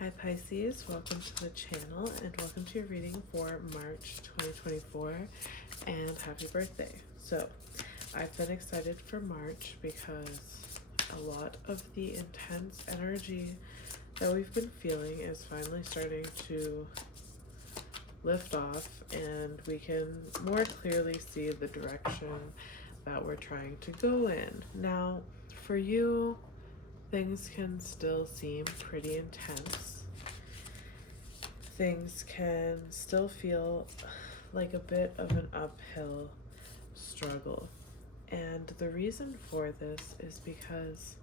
Hi Pisces, welcome to the channel and welcome to your reading for March 2024 and happy birthday. So I've been excited for March because a lot of the intense energy that we've been feeling is finally starting to lift off and we can more clearly see the direction that we're trying to go in. Now for you, things can still seem pretty intense. Things can still feel like a bit of an uphill struggle. And the reason for this is because,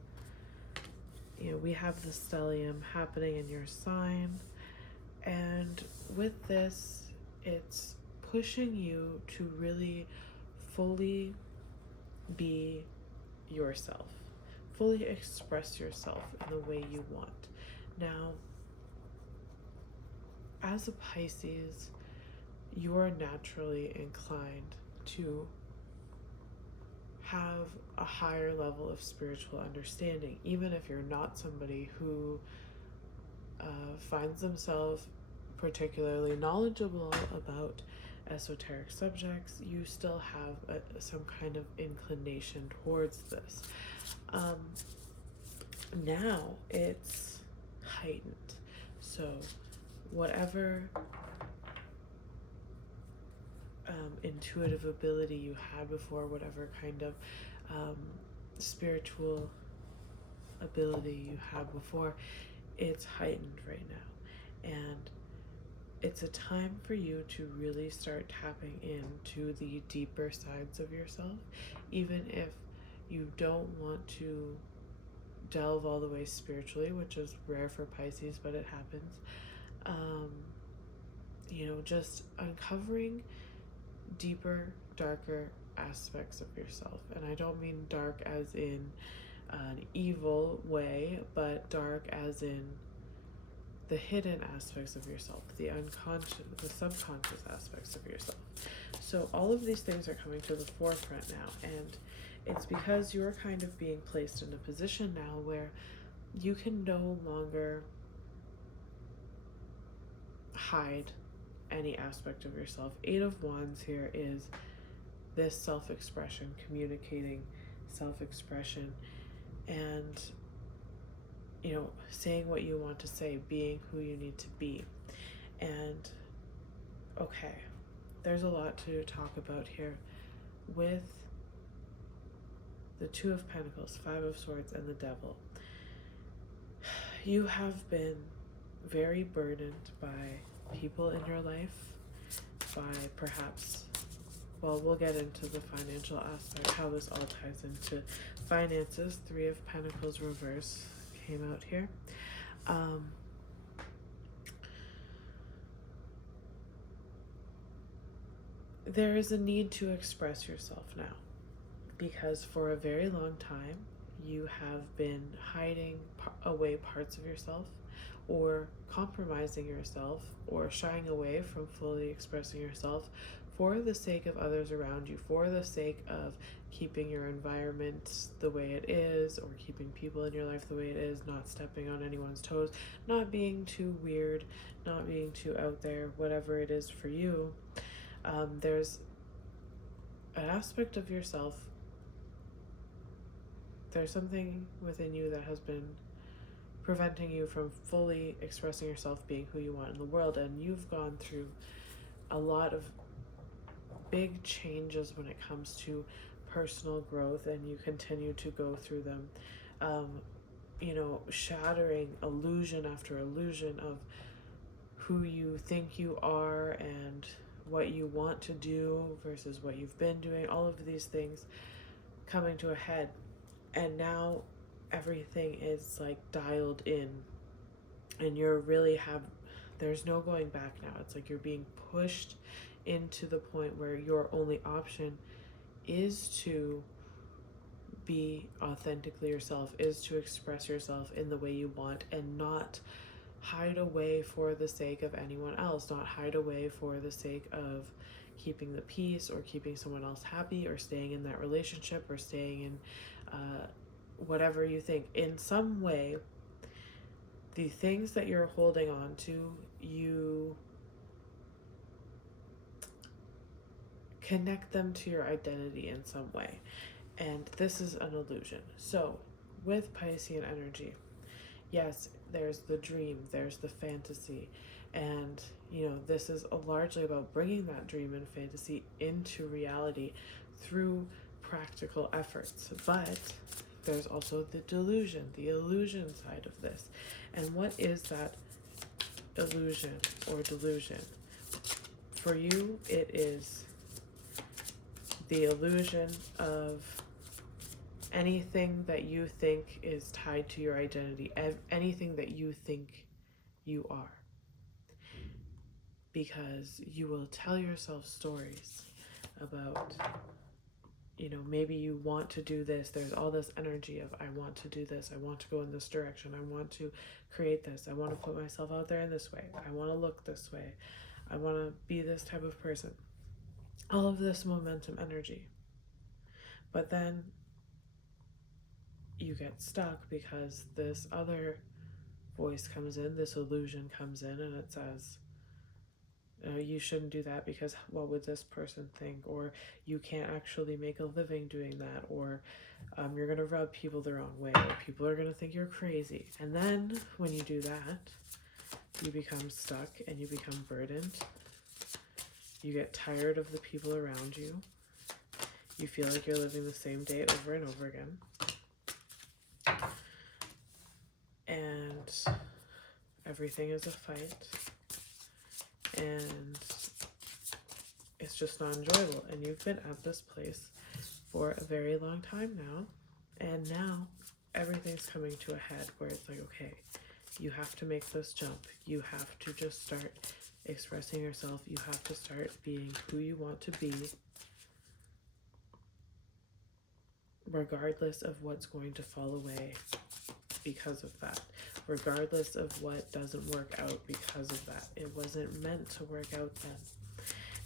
we have the stellium happening in your sign. And with this, it's pushing you to really fully be yourself, fully express yourself in the way you want. Now, as a Pisces, you are naturally inclined to have a higher level of spiritual understanding, even if you're not somebody who finds themselves particularly knowledgeable about esoteric subjects. You still have some kind of inclination towards this. Now it's heightened. So whatever intuitive ability you had before, whatever kind of spiritual ability you had before, it's heightened right now. And it's a time for you to really start tapping into the deeper sides of yourself, even if you don't want to delve all the way spiritually, which is rare for Pisces, but it happens. Just uncovering deeper, darker aspects of yourself. And I don't mean dark as in an evil way, but dark as in the hidden aspects of yourself, the unconscious, the subconscious aspects of yourself. So all of these things are coming to the forefront now, and it's because you're kind of being placed in a position now where you can no longer hide any aspect of yourself. 8 of Wands here is this self-expression, communicating self-expression, and saying what you want to say, being who you need to be. And okay, there's a lot to talk about here with the 2 of Pentacles, 5 of Swords, and the Devil. You have been very burdened by people in your life, by perhaps, well, we'll get into the financial aspect, how this all ties into finances. 3 of Pentacles reverse came out here. There is a need to express yourself now, because for a very long time you have been hiding away parts of yourself, or compromising yourself, or shying away from fully expressing yourself for the sake of others around you, for the sake of keeping your environment the way it is, or keeping people in your life the way it is, not stepping on anyone's toes, not being too weird, not being too out there, whatever it is for you. There's an aspect of yourself, there's something within you that has been preventing you from fully expressing yourself, being who you want in the world. And you've gone through a lot of big changes when it comes to personal growth, and you continue to go through them, shattering illusion after illusion of who you think you are and what you want to do versus what you've been doing, all of these things coming to a head. And now everything is like dialed in, and there's no going back now. It's like you're being pushed into the point where your only option is to be authentically yourself, is to express yourself in the way you want, and not hide away for the sake of anyone else, not hide away for the sake of keeping the peace or keeping someone else happy or staying in that relationship or staying in whatever you think. In some way, the things that you're holding on to, you connect them to your identity in some way. And this is an illusion. So, with Piscean energy, yes, there's the dream, there's the fantasy, and this is largely about bringing that dream and fantasy into reality through practical efforts. But there's also the illusion side of this. And what is that illusion or delusion? For you, it is the illusion of anything that you think is tied to your identity, anything that you think you are. Because you will tell yourself stories about, maybe you want to do this. There's all this energy of, I want to do this. I want to go in this direction. I want to create this. I want to put myself out there in this way. I want to look this way. I want to be this type of person. All of this momentum energy. But then you get stuck because this other voice comes in, this illusion comes in, and it says, you shouldn't do that because what would this person think? Or you can't actually make a living doing that. Or you're going to rub people the wrong way. Or people are going to think you're crazy. And then when you do that, you become stuck and you become burdened. You get tired of the people around you. You feel like you're living the same day over and over again. And everything is a fight. And it's just not enjoyable. And you've been at this place for a very long time now. And now everything's coming to a head where it's like, okay, you have to make this jump. You have to just start expressing yourself. You have to start being who you want to be, regardless of what's going to fall away because of that, regardless of what doesn't work out because of that. It wasn't meant to work out then.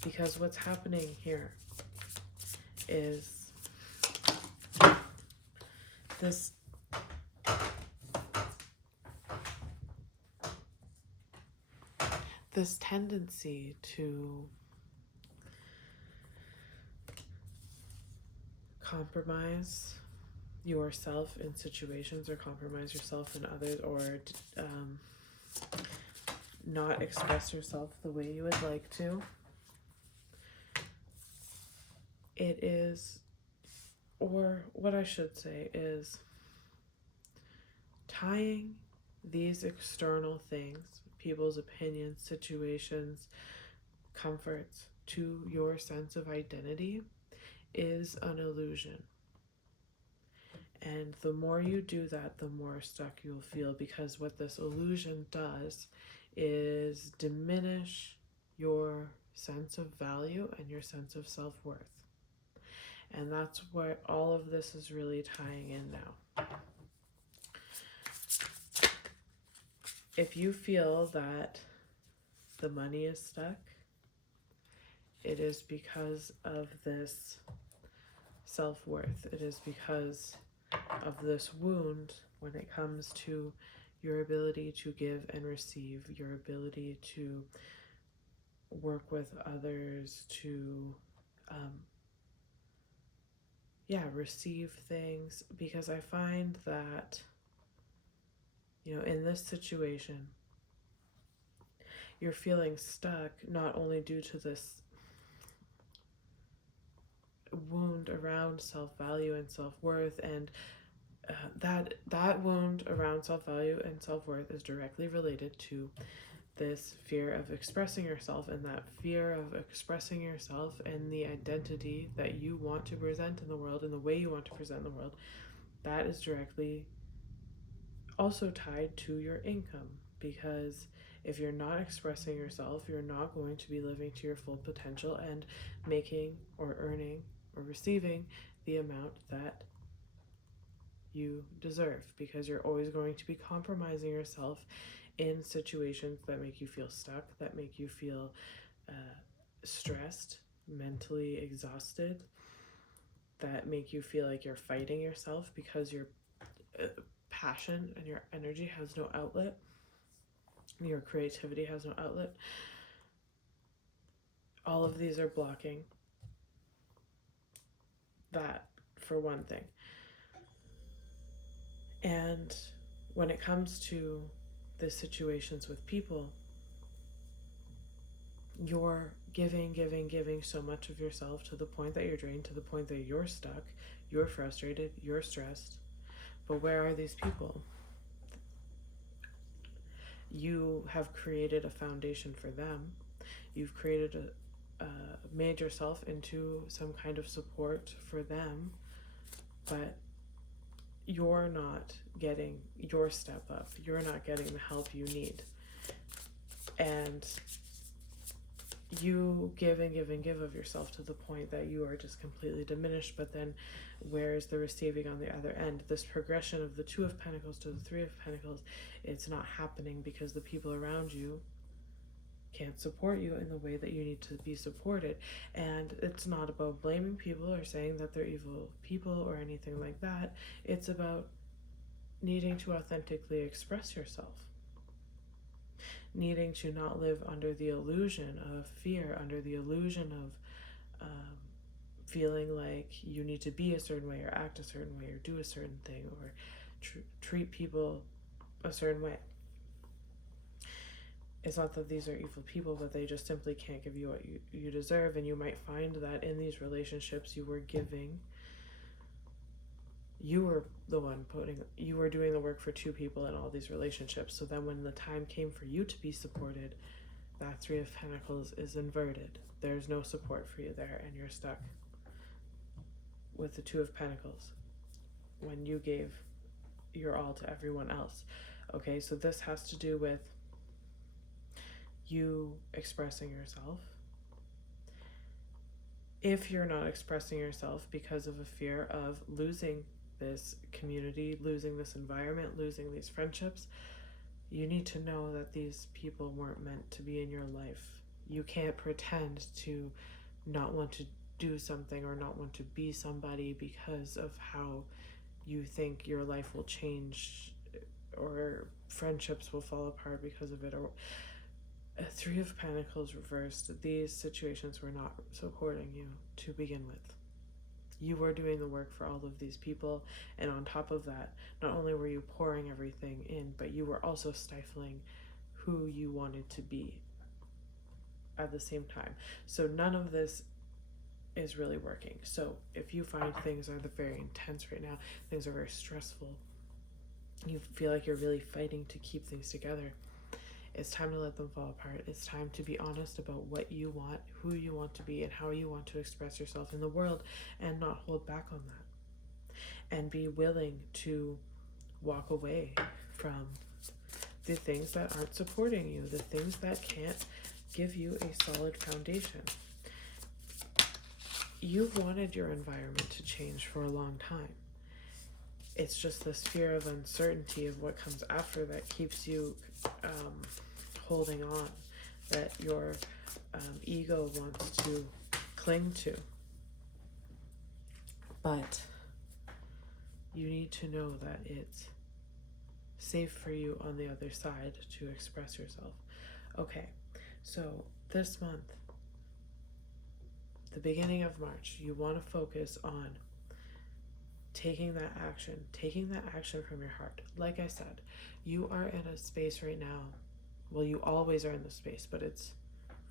Because what's happening here is this tendency to compromise yourself in situations, or compromise yourself in others, or not express yourself the way you would like to. It is, or what I should say is, tying these external things, people's opinions, situations, comforts, to your sense of identity is an illusion. And the more you do that, the more stuck you'll feel, because what this illusion does is diminish your sense of value and your sense of self-worth. And that's what all of this is really tying in now. If you feel that the money is stuck, it is because of this self-worth. It is because of this wound when it comes to your ability to give and receive, your ability to work with others, to receive things. Because I find that, in this situation, you're feeling stuck not only due to this wound around self-value and self-worth, and that wound around self-value and self-worth is directly related to this fear of expressing yourself, and that fear of expressing yourself and the identity that you want to present in the world and the way you want to present in the world, that is directly also tied to your income. Because if you're not expressing yourself, you're not going to be living to your full potential and making or earning or receiving the amount that you deserve, because you're always going to be compromising yourself in situations that make you feel stuck, that make you feel stressed, mentally exhausted, that make you feel like you're fighting yourself because your passion and your energy has no outlet. Your creativity has no outlet. All of these are blocking that, for one thing. And when it comes to the situations with people, you're giving so much of yourself to the point that you're drained, to the point that you're stuck, you're frustrated, you're stressed. But where are these people? You have created a foundation for them. You've created made yourself into some kind of support for them, but you're not getting your step up. You're not getting the help you need. And you give and give and give of yourself to the point that you are just completely diminished. But then where is the receiving on the other end? This progression of the Two of Pentacles to the Three of Pentacles, it's not happening because the people around you can't support you in the way that you need to be supported. And it's not about blaming people or saying that they're evil people or anything like that. It's about needing to authentically express yourself, needing to not live under the illusion of fear, under the illusion of feeling like you need to be a certain way or act a certain way or do a certain thing or treat people a certain way. It's not that these are evil people, but they just simply can't give you what you deserve. And you might find that in these relationships you were giving, you were the one you were doing the work for two people in all these relationships. So then when the time came for you to be supported, that Three of Pentacles is inverted. There's no support for you there, and you're stuck with the Two of Pentacles when you gave your all to everyone else. Okay, so this has to do with you expressing yourself. If you're not expressing yourself because of a fear of losing this community, losing this environment, losing these friendships, you need to know that these people weren't meant to be in your life. You can't pretend to not want to do something or not want to be somebody because of how you think your life will change or friendships will fall apart because of it. Or a Three of Pentacles reversed, these situations were not supporting you to begin with. You were doing the work for all of these people, and on top of that, not only were you pouring everything in, but you were also stifling who you wanted to be at the same time. So none of this is really working. So if you find things are very intense right now, things are very stressful, you feel like you're really fighting to keep things together, it's time to let them fall apart. It's time to be honest about what you want, who you want to be, and how you want to express yourself in the world, and not hold back on that. And be willing to walk away from the things that aren't supporting you, the things that can't give you a solid foundation. You've wanted your environment to change for a long time. It's just this fear of uncertainty of what comes after that keeps you holding on, that your ego wants to cling to. But you need to know that it's safe for you on the other side to express yourself. Okay, so this month, the beginning of March, you want to focus on taking that action from your heart. Like I said, you are in a space right now, well, you always are in this space, but it's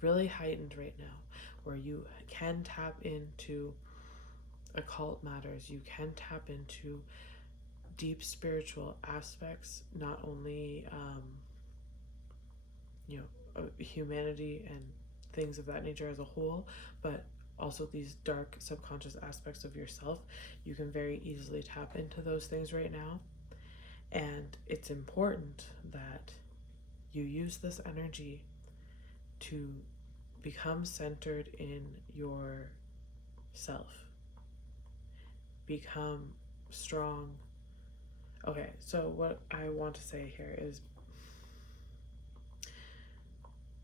really heightened right now, where you can tap into occult matters, you can tap into deep spiritual aspects, not only humanity and things of that nature as a whole, but also these dark subconscious aspects of yourself. You can very easily tap into those things right now, and it's important that you use this energy to become centered in yourself, become strong. Okay, so what I want to say here is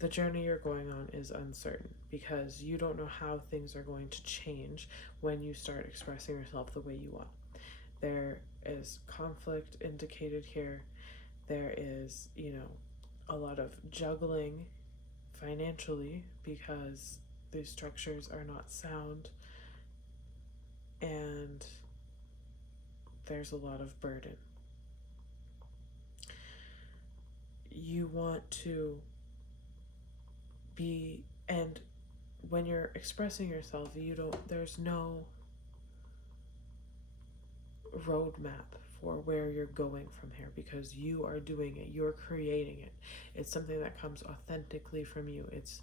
the journey you're going on is uncertain because you don't know how things are going to change when you start expressing yourself the way you want. There is conflict indicated here. There is, a lot of juggling financially because these structures are not sound, and there's a lot of burden. You want to be, and when you're expressing yourself, there's no roadmap for where you're going from here, because you are doing it, you're creating it. It's something that comes authentically from you. It's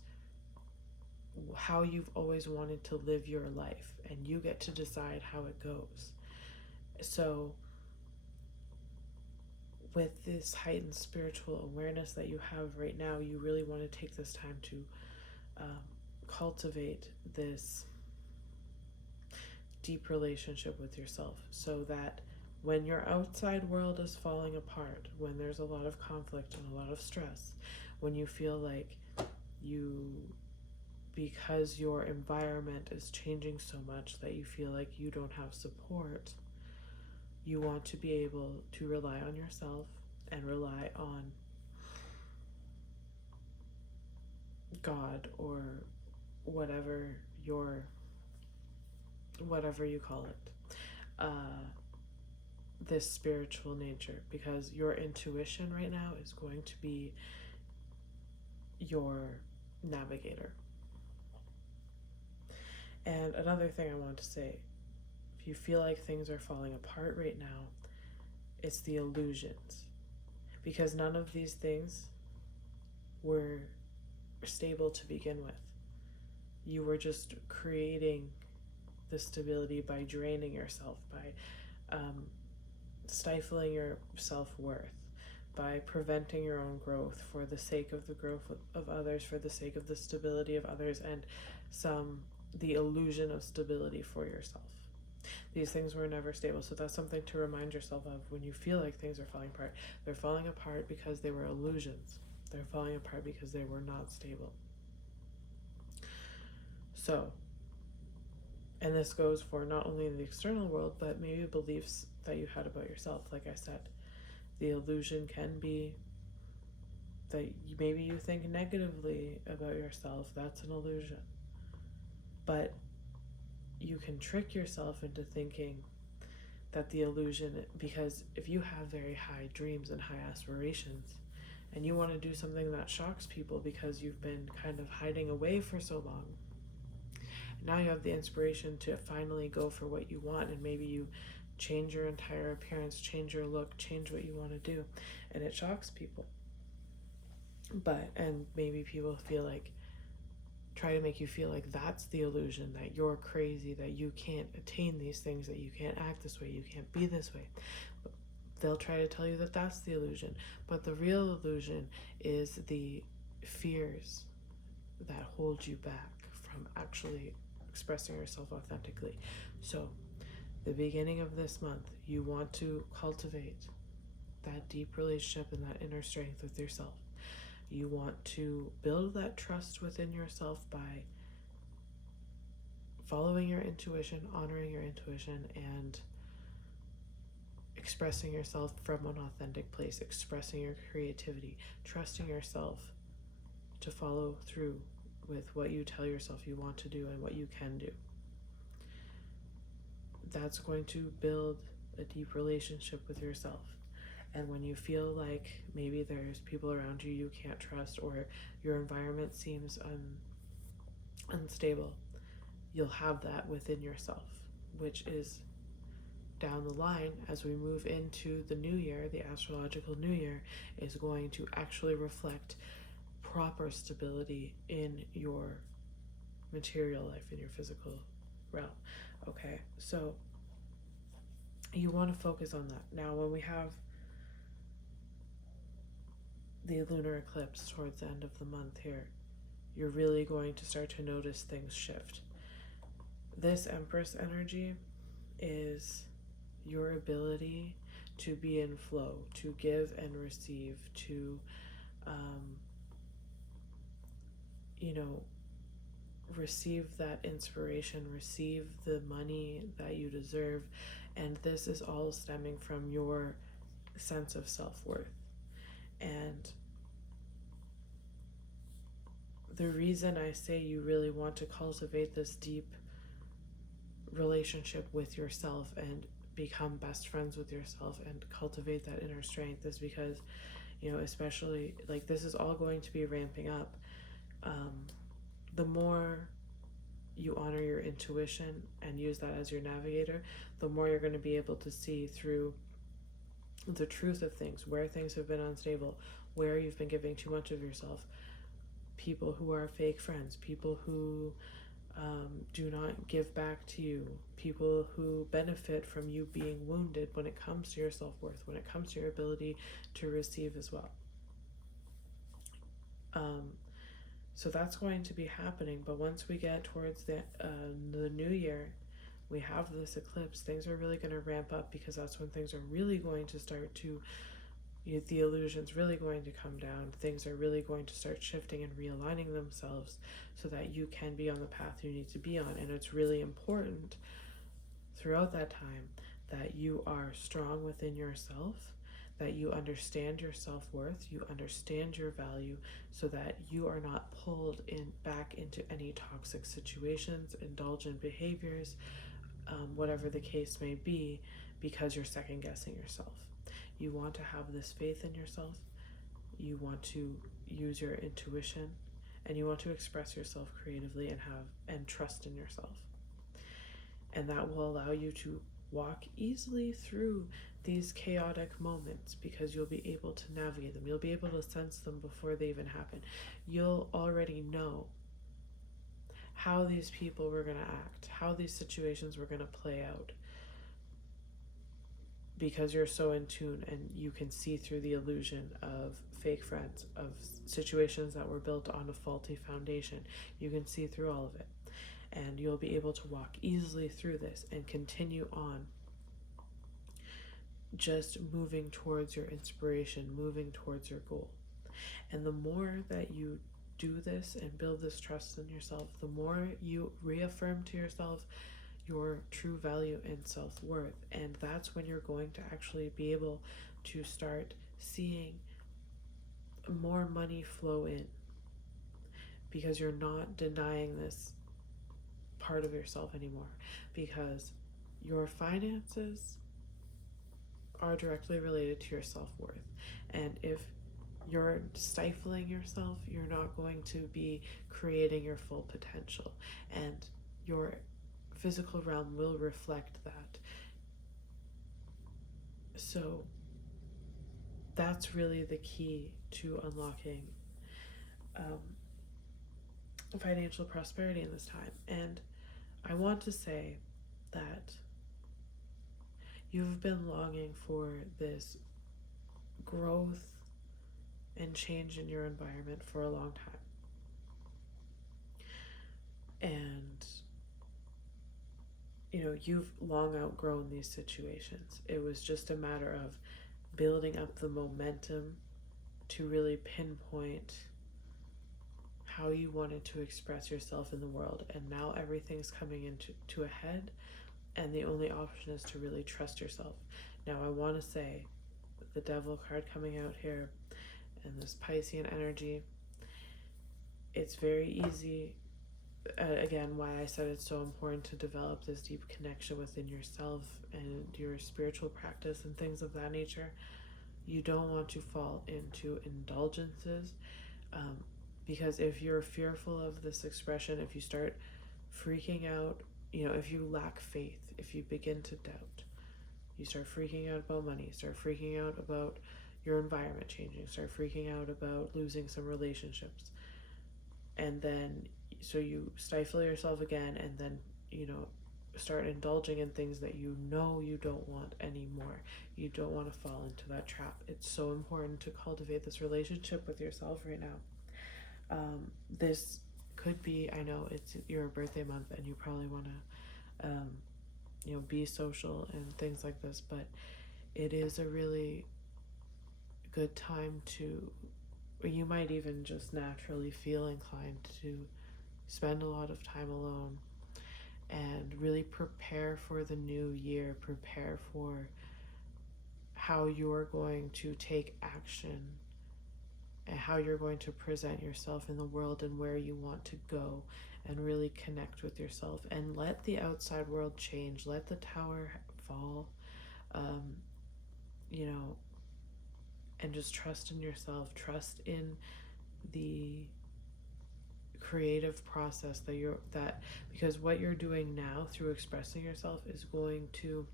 how you've always wanted to live your life, and you get to decide how it goes. So with this heightened spiritual awareness that you have right now, you really want to take this time to cultivate this deep relationship with yourself, so that when your outside world is falling apart, when there's a lot of conflict and a lot of stress, when you feel like because your environment is changing so much that you feel like you don't have support, you want to be able to rely on yourself and rely on God, or whatever you call it, this spiritual nature, because your intuition right now is going to be your navigator. And another thing I want to say, if you feel like things are falling apart right now, it's the illusions, because none of these things were stable to begin with. You were just creating the stability by draining yourself, by stifling your self-worth, by preventing your own growth for the sake of the growth of others, for the sake of the stability of others, and the illusion of stability for yourself. These things were never stable, so that's something to remind yourself of when you feel like things are falling apart. They're falling apart because they were illusions. They're falling apart because they were not stable. So, and this goes for not only the external world, but maybe beliefs that you had about yourself. Like I said, the illusion can be that maybe you think negatively about yourself. That's an illusion. But you can trick yourself into thinking that the illusion, because if you have very high dreams and high aspirations, and you want to do something that shocks people because you've been kind of hiding away for so long, now you have the inspiration to finally go for what you want, and maybe you change your entire appearance, change your look, change what you want to do, and it shocks people. And maybe people try to make you feel like that's the illusion, that you're crazy, that you can't attain these things, that you can't act this way, you can't be this way. They'll try to tell you that that's the illusion, but the real illusion is the fears that hold you back from actually expressing yourself authentically. So the beginning of this month, you want to cultivate that deep relationship and that inner strength with yourself. You want to build that trust within yourself by following your intuition, honoring your intuition, and expressing yourself from an authentic place, expressing your creativity, trusting yourself to follow through with what you tell yourself you want to do and what you can do. That's going to build a deep relationship with yourself. And when you feel like maybe there's people around you you can't trust, or your environment seems unstable, you'll have that within yourself, which is down the line, as we move into the new year, the astrological new year, is going to actually reflect proper stability in your material life, in your physical realm. Okay, so you want to focus on that. Now, when we have the lunar eclipse towards the end of the month here, you're really going to start to notice things shift. This Empress energy is your ability to be in flow, to give and receive, to receive that inspiration, receive the money that you deserve. And this is all stemming from your sense of self-worth. And the reason I say you really want to cultivate this deep relationship with yourself and become best friends with yourself and cultivate that inner strength is because, especially like this is all going to be ramping up. The more you honor your intuition and use that as your navigator, the more you're going to be able to see through the truth of things, where things have been unstable, where you've been giving too much of yourself, people who are fake friends, people who do not give back to you, people who benefit from you being wounded when it comes to your self-worth, when it comes to your ability to receive as well. So that's going to be happening, but once we get towards the new year, we have this eclipse, things are really going to ramp up, because that's when things are really going to start to, the illusion's really going to come down, things are really going to start shifting and realigning themselves so that you can be on the path you need to be on. And it's really important throughout that time that you are strong within yourself, that you understand your self-worth, you understand your value, so that you are not pulled back into any toxic situations, indulgent behaviors, whatever the case may be, because you're second guessing yourself. You want to have this faith in yourself, you want to use your intuition, and you want to express yourself creatively and trust in yourself. And that will allow you to walk easily through these chaotic moments, because you'll be able to navigate them. You'll be able to sense them before they even happen. You'll already know how these people were going to act, how these situations were going to play out, because you're so in tune and you can see through the illusion of fake friends, of situations that were built on a faulty foundation. You can see through all of it, and you'll be able to walk easily through this and continue on, just moving towards your inspiration, moving towards your goal. And the more that you do this and build this trust in yourself, the more you reaffirm to yourself your true value and self-worth. And that's when you're going to actually be able to start seeing more money flow in, because you're not denying this part of yourself anymore, because your finances are directly related to your self-worth. And if you're stifling yourself, you're not going to be creating your full potential, and your physical realm will reflect that. So that's really the key to unlocking financial prosperity in this time. And I want to say that you've been longing for this growth and change in your environment for a long time. And you've long outgrown these situations. It was just a matter of building up the momentum to really pinpoint how you wanted to express yourself in the world. And now everything's coming into a head, and the only option is to really trust yourself. Now, I want to say, the Devil card coming out here and this Piscean energy, it's very easy, again, why I said it's so important to develop this deep connection within yourself and your spiritual practice and things of that nature. You don't want to fall into indulgences, because if you're fearful of this expression, if you start freaking out, if you lack faith, if you begin to doubt, you start freaking out about money, start freaking out about your environment changing, start freaking out about losing some relationships, and then so you stifle yourself again, and then start indulging in things that you don't want anymore. You don't want to fall into that trap. It's so important to cultivate this relationship with yourself right now. This could be, I know it's your birthday month and you probably want to be social and things like this, but it is a really good time to, you might even just naturally feel inclined to spend a lot of time alone and really prepare for the new year, prepare for how you're going to take action and how you're going to present yourself in the world and where you want to go, and really connect with yourself and let the outside world change. Let the tower fall, you know, and just trust in yourself, trust in the creative process that because what you're doing now through expressing yourself is going to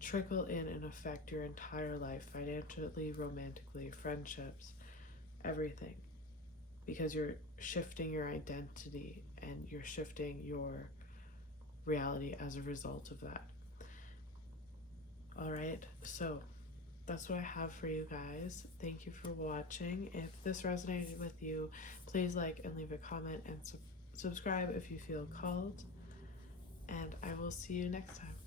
trickle in and affect your entire life, financially, romantically, friendships, everything, because you're shifting your identity and you're shifting your reality as a result of that. All right, so that's what I have for you guys. Thank you for watching. If this resonated with you, please like and leave a comment and subscribe if you feel called. And I will see you next time.